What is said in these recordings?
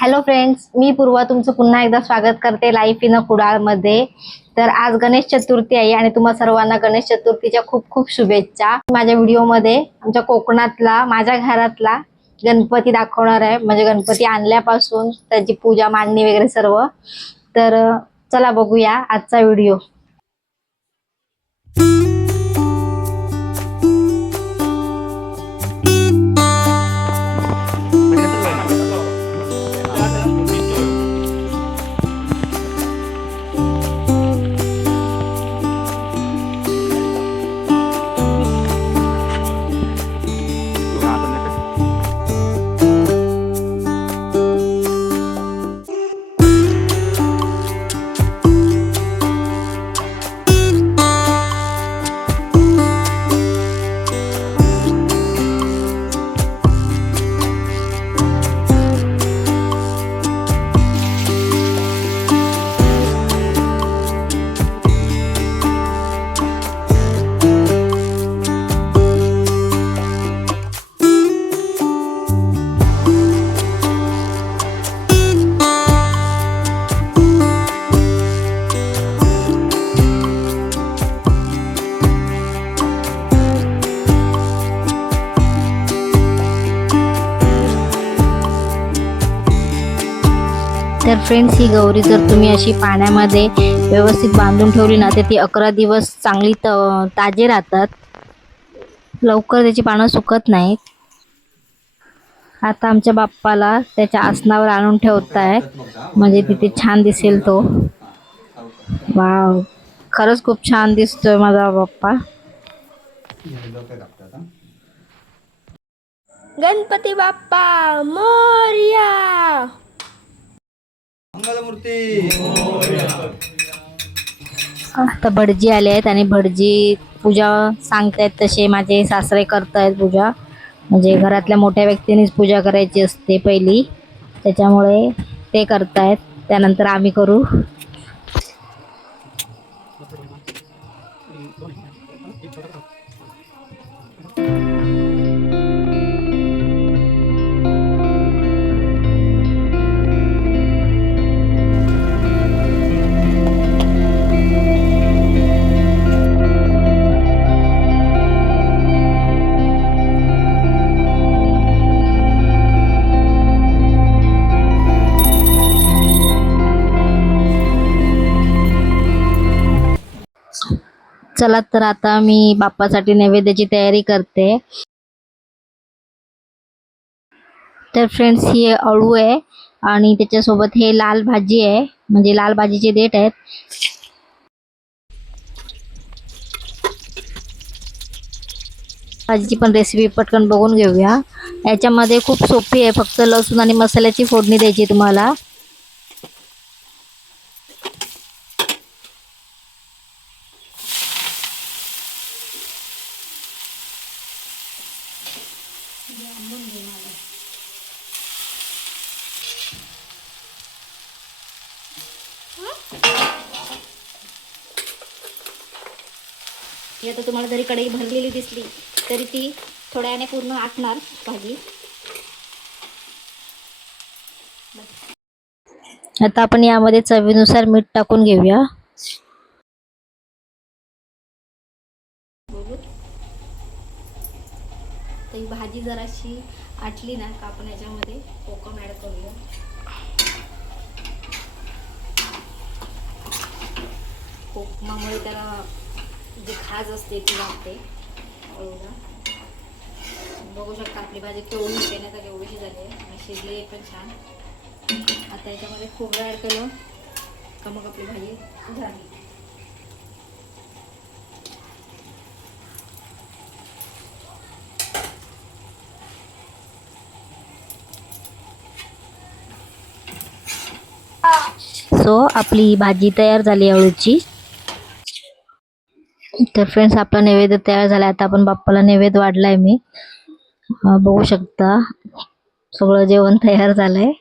Hello friends, मी पूर्वा तुमचं पुन्हा एकदा स्वागत करते लाईफ इन अ कुडाळमध्ये. तर आज गणेश चतुर्थी आहे आणि तुम्हा सर्वांना गणेश चतुर्थीच्या खूप खूप शुभेच्छा. माझ्या व्हिडिओमध्ये आमच्या कोकणातला, माझ्या घरातला गणपती दाखवणार आहे. म्हणजे गणपती आणल्यापासून त्याची पूजा मांडणी वगैरे सर्व. तर चला बघूया आजचा व्हिडिओ. तर फ्रेंड्स, ही गौरी जर तुम्ही अशी पाण्यामध्ये व्यवस्थित बांधून ठेवली ना तर ती 11 दिवस चांगली ताजे राहतात. लवकर त्याची पानं सुकत नाहीत. आता आमच्या बाप्पाला त्याच्या आसनावर आणून ठेवतायत म्हणजे तिथे छान दिसेल तो. वाव, खरंच खूप छान दिसतोय माझा बाप्पा. गणपती बाप्पा मोरया. आता भटजी आले आहेत आणि भटजी पूजा सांगतायत तसे माझे सासरे करतायत पूजा. म्हणजे घरातल्या मोठ्या व्यक्तींनीच पूजा करायची असते पहिली, त्याच्यामुळे ते करतायत. त्यानंतर आम्ही करू. चला तर आता मी बाप्पासाठी नैवेद्याची तयारी करते. तर फ्रेंड्स, ही अळू आहे आणि त्याच्यासोबत हे लाल भाजी आहे, म्हणजे लाल भाजीचे देठ आहेत. भाजीची पण रेसिपी पटकन बघून घेऊया. याच्यामध्ये खूप सोपी आहे, फक्त लसूण आणि मसाल्याची फोडणी द्यायची तुम्हाला. ही आता तुम्हाला जरी कढई भरलेली दिसली तरी ती थोड्या वेळाने पूर्ण आटणार भाजी. आता आपण यामध्ये चवीनुसार मीठ टाकून घेऊया. तर ही भाजी जराशी आटली ना का आपण याच्यामध्ये कोकम ॲड करूया. कोकमामुळे त्याला जी खाज असते ती लागते अळूला. बघू शकता आपली भाजी केवढी होते ना, तर केवढीशी झाली आहे आणि शिजली पण छान. आता याच्यामध्ये खोबरं ॲड केलं का मग आपली भाजी झाली. सो आपली भाजी तयार झाली अळूची. तर फ्रेंड्स, आपला नैवेद्य तयार झाला. आता आपण बाप्पाला नैवेद्य वाढलाय मी. बघू शकता सगळं जेवण तयार झालंय.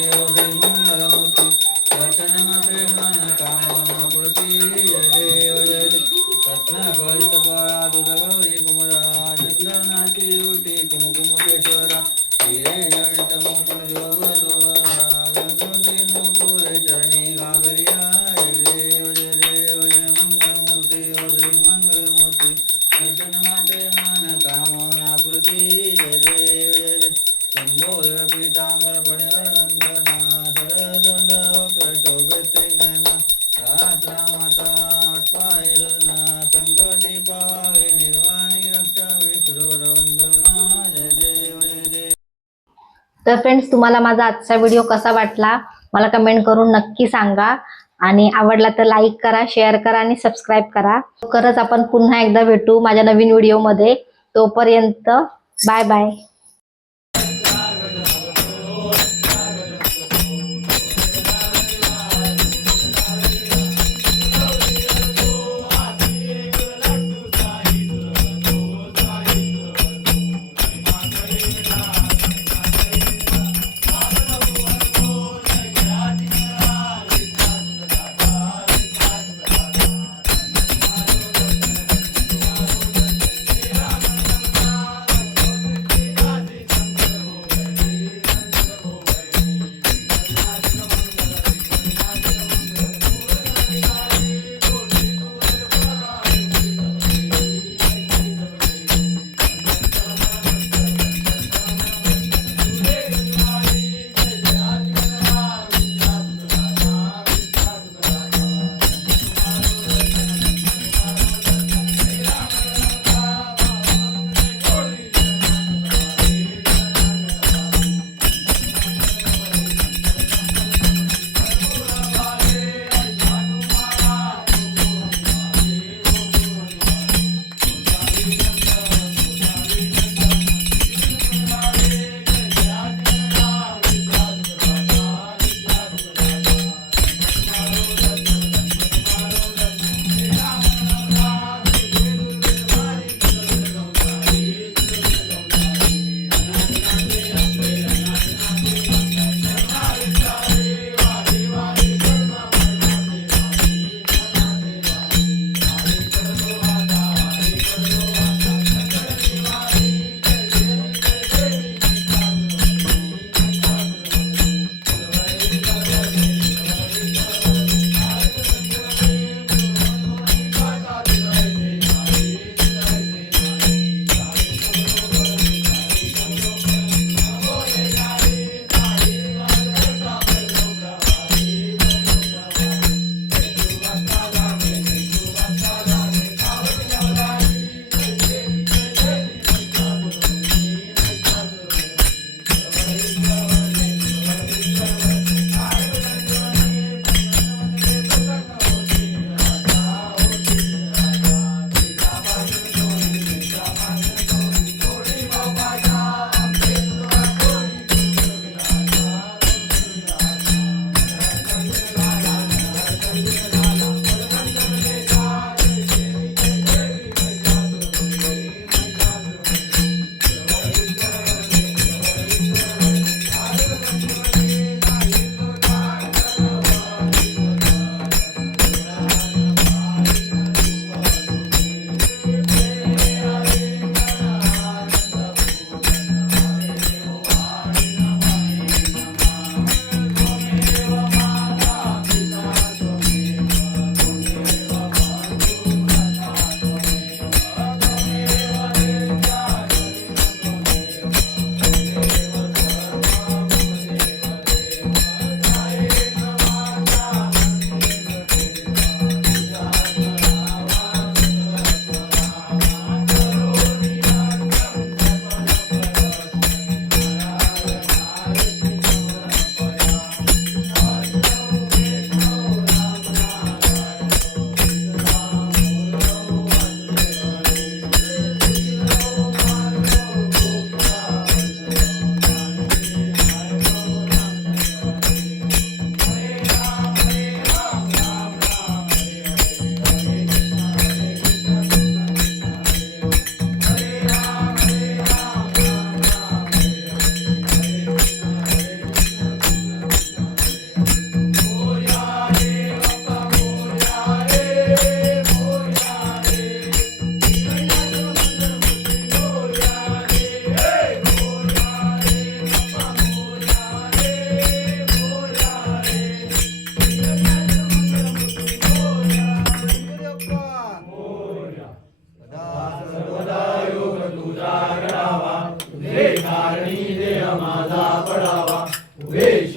ओ श्री मंगलमूर्ती वचनमते मन कामना पूर्ती जय देव जय देव रत्नाकरित पळा तुझ गौरी कुमरा चंदनाची उटी कुमकुम केशवरा हिरे जडित मुकुट शोभतोरा गंगोत्री नुपुरे चरणी गागरिया जय देव जय मंगलमूर्ती ओ श्री मंगलमूर्ती वचनमते मन कामना पूर्ती जय देव जय देव संबोधर पीतांबर फणीवर वंदना सरसंड वक्र शोभिते नयना रात्रा माता अटपाय ललना संकटी पावे निर्वाणी रक्षावे सुरवर वंदना जय देव जय देव. तर फ्रेंड्स, तुम्हाला माझा आजचा व्हिडिओ कसा वाटला मला कमेंट करून नक्की सांगा आणि आवडला तर लाईक करा, शेअर करा आणि सबस्क्राईब करा. लवकरच आपण पुन्हा एकदा भेटू माझ्या नवीन व्हिडिओमध्ये. तोपर्यंत बाय बाय.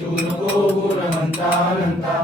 शिवू नको गुणवंता अनंता